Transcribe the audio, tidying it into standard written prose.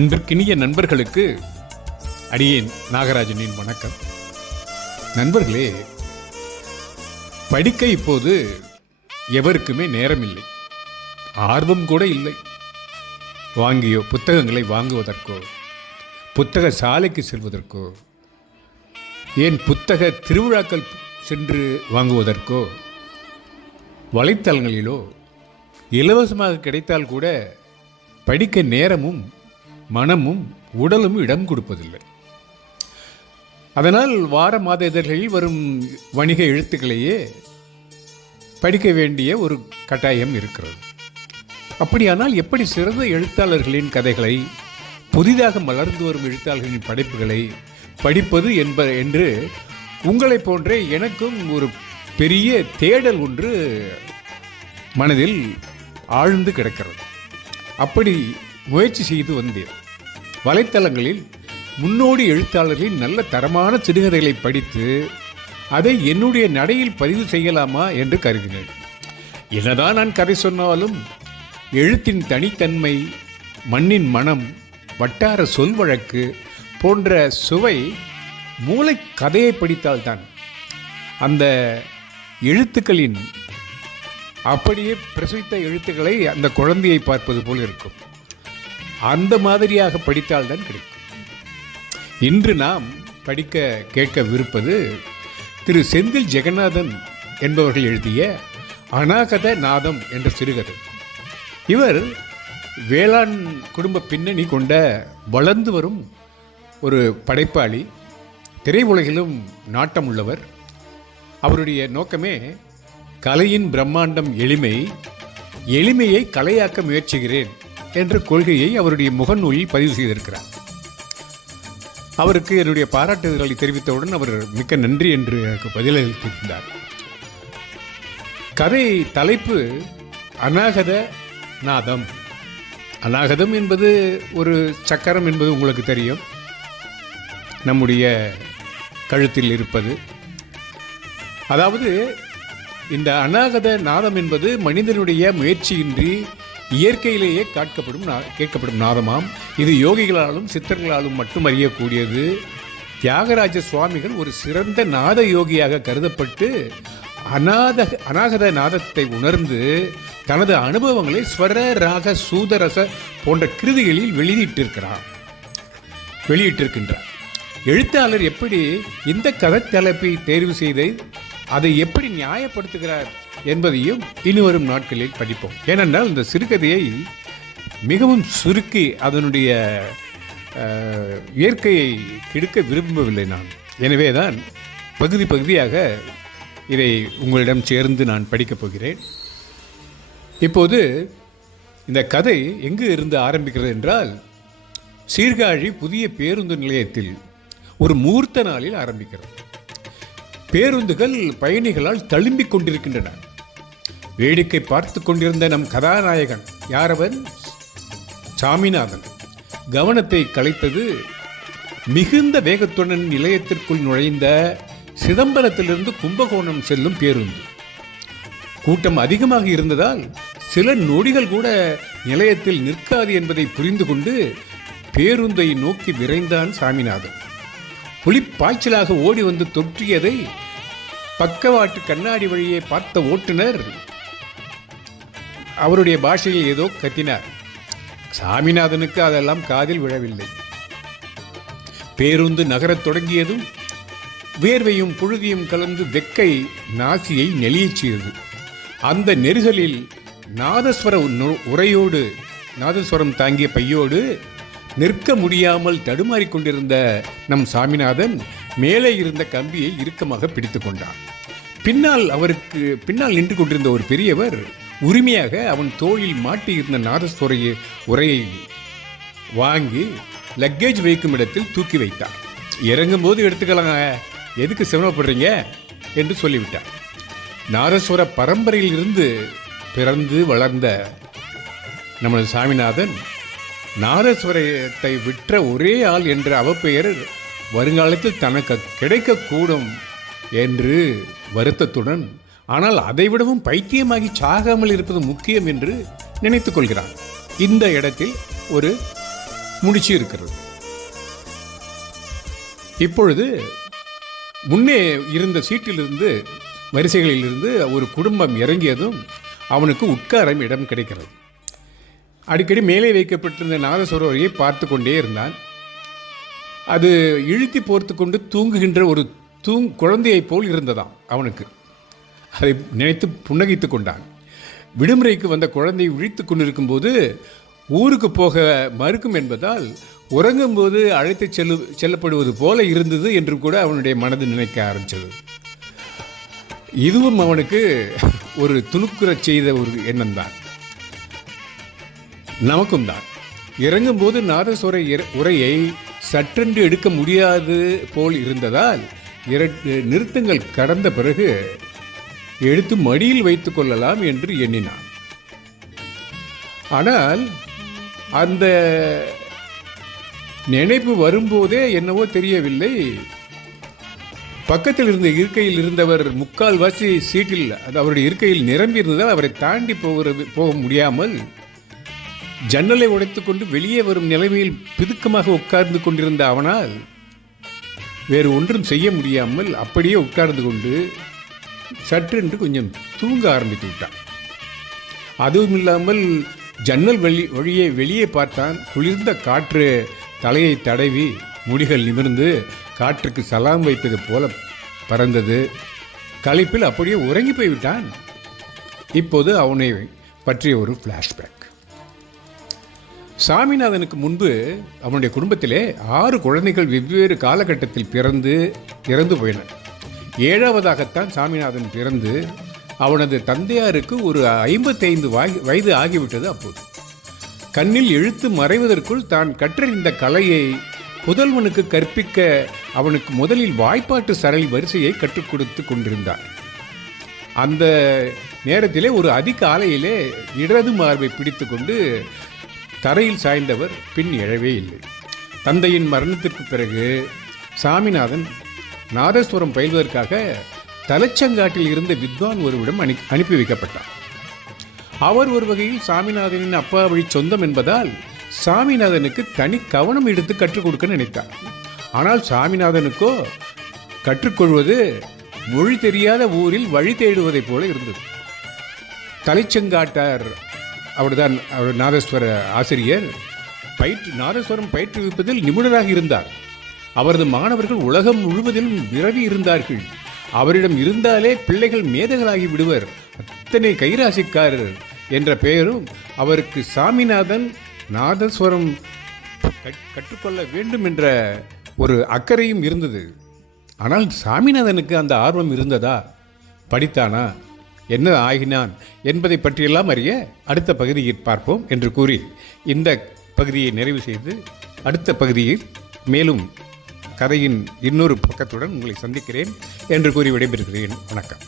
அன்பிற்கினிய நண்பர்களுக்கு அடியேன் நாகராஜனின் வணக்கம். நண்பர்களே, படிக்க இப்போது எவருக்குமே நேரமில்லை, ஆர்வம் கூட இல்லை. வாங்கியோ புத்தகங்களை வாங்குவதற்கோ, புத்தக சாலைக்கு செல்வதற்கோ, ஏன் புத்தக திருவிழாக்கள் சென்று வாங்குவதற்கோ, வலைத்தளங்களிலோ இலவசமாக கிடைத்தால் கூட படிக்க நேரமும் மனமும் உடலும் இடம் கொடுப்பதில்லை. அதனால் வார மாத இதழ்களில் வரும் வணிக எழுத்துக்களையே படிக்க வேண்டிய ஒரு கட்டாயம் இருக்கிறது. அப்படியானால் எப்படி சிறந்த எழுத்தாளர்களின் கதைகளை, புதிதாக மலர்ந்து வரும் எழுத்தாளர்களின் படைப்புகளை படிப்பது என்று உங்களை போன்றே எனக்கும் ஒரு பெரிய தேடல் ஒன்று மனதில் ஆழ்ந்து கிடக்கிறது. அப்படி முயற்சி செய்து வந்தேன். வலைத்தளங்களில் முன்னோடி எழுத்தாளர்களின் நல்ல தரமான சிறுகதைகளை படித்து அதை என்னுடைய நடையில் பதிவு செய்யலாமா என்று கருதினேன். என்னதான் நான் கதை சொன்னாலும் எழுத்தின் தனித்தன்மை, மண்ணின் மனம், வட்டார சொல் வழக்கு போன்ற சுவை மூளை கதையை படித்தால்தான் அந்த எழுத்துக்களின் அப்படியே பிரசித்த எழுத்துக்களை அந்த குழந்தையை பார்ப்பது போல் இருக்கும். அந்த மாதிரியாக படித்தால்தான் கிடைக்கும். இன்று நாம் கேட்கவிருப்பது திரு செந்தில் ஜெகநாதன் என்பவர்கள் எழுதிய அநாகத நாதம் என்ற சிறுகதை. இவர் வேளாண் குடும்ப பின்னணி கொண்ட வளர்ந்து வரும் ஒரு படைப்பாளி, திரையுலகிலும் நாட்டம் உள்ளவர். அவருடைய நோக்கமே கலையின் பிரம்மாண்டம் எளிமை, எளிமையை கலையாக்க முயற்சிக்கிறேன் என்ற கொள்கையை அவருடைய முகநூலில் பதிவு செய்திருக்கிறார். அவருக்கு என்னுடைய பாராட்டுதல்களை தெரிவித்தவுடன் அவர் மிக்க நன்றி என்று எனக்கு பதிலளித்திருந்தார். கதை தலைப்பு அநாகத நாதம். அநாகதம் என்பது ஒரு சக்கரம் என்பது உங்களுக்கு தெரியும், நம்முடைய கழுத்தில் இருப்பது. அதாவது இந்த அநாகத நாதம் என்பது மனிதனுடைய முயற்சியின்றி இயற்கையிலேயே கேட்கப்படும் நாதமாம். இது யோகிகளாலும் சித்தர்களாலும் மட்டும் அறியக்கூடியது. தியாகராஜ சுவாமிகள் ஒரு சிறந்த நாத யோகியாக கருதப்பட்டு அநாகத நாதத்தை உணர்ந்து தனது அனுபவங்களை ஸ்வர ராக சூதரச போன்ற கிருதிகளில் வெளியிட்டிருக்கின்றார். எழுத்தாளர் எப்படி இந்த கதைத்தலைப்பை தேர்வு செய்து அதை எப்படி நியாயப்படுத்துகிறார் என்பதையும் இனிவரும் நாட்களில் படிப்போம். ஏனென்றால் இந்த சிறுகதையை மிகவும் சுருக்கி அதனுடைய இயற்கையை கெடுக்க விரும்பவில்லை நான். எனவே தான் பகுதியாக இதை உங்களிடம் சேர்ந்து நான் படிக்கப் போகிறேன். இப்போது இந்த கதை எங்கு இருந்து ஆரம்பிக்கிறது என்றால், சீர்காழி புதிய பேருந்து நிலையத்தில் ஒரு முகூர்த்த நாளில் ஆரம்பிக்கிறது. பேருந்துகள் பயணிகளால் தழும்பிக் கொண்டிருக்கின்றன. வேடிக்கை பார்த்து கொண்டிருந்த நம் கதாநாயகன் யாரவன், சாமிநாதன், கவனத்தை கலைத்தது மிகுந்த வேகத்துடன் நிலையத்திற்குள் நுழைந்த சிதம்பரத்திலிருந்து கும்பகோணம் செல்லும் பேருந்து. கூட்டம் அதிகமாக இருந்ததால் சில நொடிகள் கூட நிலையத்தில் நிற்காது என்பதை புரிந்து கொண்டு பேருந்தை நோக்கி விரைந்தான் சாமிநாதன். புலிப்பாய்ச்சலாக ஓடி வந்து தொற்றியதை பக்கவாட்டு கண்ணாடி வழியே பார்த்த ஓட்டுநர் அவருடைய பாஷையில் ஏதோ கத்தினார். சாமிநாதனுக்கு அதெல்லாம் காதில் விழவில்லை. பேருந்து நகரத் தொடங்கியதும் வேர்வையும் புழுதியும் கலந்து வெக்கை நாசியை நெளியச் செய்தது. அந்த நெரிசலில் நாதஸ்வரம் தாங்கிய பையோடு நிற்க முடியாமல் தடுமாறிக்கொண்டிருந்த நம் சாமிநாதன் மேலே இருந்த கம்பியை இறுக்கமாக பிடித்து கொண்டான். அவருக்கு பின்னால் நின்று கொண்டிருந்த ஒரு பெரியவர் உரிமையாக அவன் தோளில் மாட்டியிருந்த நாதஸ்வர உரையை வாங்கி லக்கேஜ் வைக்கும் இடத்தில் தூக்கி வைத்தார். இறங்கும் போது எடுத்துக்கலாங்க, எதுக்கு சிரமப்படுறீங்க என்று சொல்லிவிட்டார். நாதஸ்வர பரம்பரையில் இருந்து பிறந்து வளர்ந்த நமது சாமிநாதன் நாதஸ்வரத்தை விற்ற ஒரே ஆள் என்ற அவப்பெயர் வருங்காலத்தில் தனக்கு கிடைக்கக்கூடும் என்று வருத்தத்துடன், ஆனால் அதைவிடவும் பைத்தியமாகி சாகாமல் இருப்பது முக்கியம் என்று நினைத்துக் கொள்கிறான். இந்த இடத்தில் ஒரு முடிச்சு இருக்கிறது. இப்பொழுது முன்னே இருந்த சீட்டிலிருந்து வரிசைகளிலிருந்து ஒரு குடும்பம் இறங்கியதும் அவனுக்கு உட்கார இடம் கிடைக்கிறது. அடிக்கடி மேலே வைக்கப்பட்டிருந்த நாதஸ்வரரை பார்த்து கொண்டே இருந்தான். அது இழுத்தி போர்த்து கொண்டு தூங்குகின்ற ஒரு குழந்தையைப் போல் இருந்ததாம் அவனுக்கு. அதை நினைத்து புன்னகைத்து கொண்டான். விடுமுறைக்கு வந்த குழந்தை விழித்து கொண்டிருக்கும்போது ஊருக்கு போக மறுக்கும் என்பதால் உறங்கும்போது அழைத்து செல்லப்படுவது போல இருந்தது என்று கூட அவனுடைய மனது நினைக்க ஆரம்பித்தது. இதுவும் அவனுக்கு ஒரு துணுக்குறச் செய்த ஒரு எண்ணம் தான். நமக்கும் தான் இறங்கும்போது நாதஸ்வர உரையை சற்றென்று எடுக்க முடியாது போல் இருந்ததால் 2 நிறுத்தங்கள் கடந்த பிறகு எடுத்து மடியில் வைத்துக் கொள்ளலாம் என்று எண்ணினான். ஆனால் அந்த நினைப்பு வரும்போதே என்னவோ தெரியவில்லை, பக்கத்தில் இருந்த இருக்கையில் இருந்தவர் முக்கால்வாசி சீட்டில் அவருடைய இருக்கையில் நிரம்பி இருந்ததால் அவரை தாண்டி போக முடியாமல் ஜன்னலை உடைத்துக்கொண்டு வெளியே வரும் நிலைமையில் பிதுக்கமாக உட்கார்ந்து கொண்டிருந்த அவனால் வேறு ஒன்றும் செய்ய முடியாமல் அப்படியே உட்கார்ந்து கொண்டு சற்றென்று கொஞ்சம் தூங்க ஆரம்பித்து விட்டான். அதுவும் இல்லாமல் ஜன்னல் வழியே வெளியே பார்த்தான். குளிர்ந்த காற்று தலையை தடவி முடிகள் நிமிர்ந்து காற்றுக்கு சலாம் வைப்பது போல பறந்தது. களைப்பில் அப்படியே உறங்கி போய்விட்டான். இப்போது அவனை பற்றிய ஒரு ஃப்ளாஷ்பேக். சாமிநாதனுக்கு முன்பு அவனுடைய குடும்பத்திலே 6 குழந்தைகள் வெவ்வேறு காலகட்டத்தில் பிறந்து இறந்து போயினர். 7வதாகத்தான் சாமிநாதன் பிறந்து அவனது தந்தையாருக்கு ஒரு 55 வயது ஆகிவிட்டது. அப்போது கண்ணில் எழுத்து மறைவதற்குள் தான் கற்றறிந்த கலையை புதல்வனுக்கு கற்பிக்க அவனுக்கு முதலில் வாய்ப்பாட்டு சரளி வரிசையை கற்றுக் கொடுத்து கொண்டிருந்தார். அந்த நேரத்திலே ஒரு அதிகாலையிலே இடது மார்பை பிடித்து கொண்டு தரையில் சாய்ந்தவர் பின் எழவே இல்லை. தந்தையின் மரணத்திற்கு பிறகு சாமிநாதன் நாதஸ்வரம் பயில்வதற்காக தலைச்சங்காட்டில் இருந்த வித்வான் ஒருவிடம் அனுப்பி வைக்கப்பட்டார். அவர் ஒரு வகையில் சாமிநாதனின் அப்பா வழி சொந்தம் என்பதால் சாமிநாதனுக்கு தனி கவனம் எடுத்து கற்றுக் கொடுக்க நினைத்தார். ஆனால் சாமிநாதனுக்கோ கற்றுக்கொள்வது மொழி தெரியாத ஊரில் வழி தேடுவதைப் போல இருந்தது. தலைச்சங்காட்டார் அவர்தான் நாதஸ்வர ஆசிரியர். நாதஸ்வரம் பயிற்றுவிப்பதில் நிபுணராக இருந்தார். அவரது மாணவர்கள் உலகம் முழுவதிலும் விரவி இருந்தார்கள். அவரிடம் இருந்தாலே பிள்ளைகள் மேதைகளாகி விடுவர். அத்தனை கைராசிக்காரர் என்ற பெயரும் அவருக்கு சாமிநாதன் நாதஸ்வரம் கற்றுக்கொள்ள வேண்டும் என்ற ஒரு அக்கறையும் இருந்தது. ஆனால் சாமிநாதனுக்கு அந்த ஆர்வம் இருந்ததா? படித்தானா? என்ன ஆகினான் என்பதை பற்றியெல்லாம் அறிய அடுத்த பகுதியில் பார்ப்போம் என்று கூறி இந்த பகுதியை நிறைவு செய்து அடுத்த பகுதியில் மேலும் கதையின் இன்னொரு பக்கத்துடன் உங்களை சந்திக்கிறேன் என்று கூறி விடைபெறுகிறேன். வணக்கம்.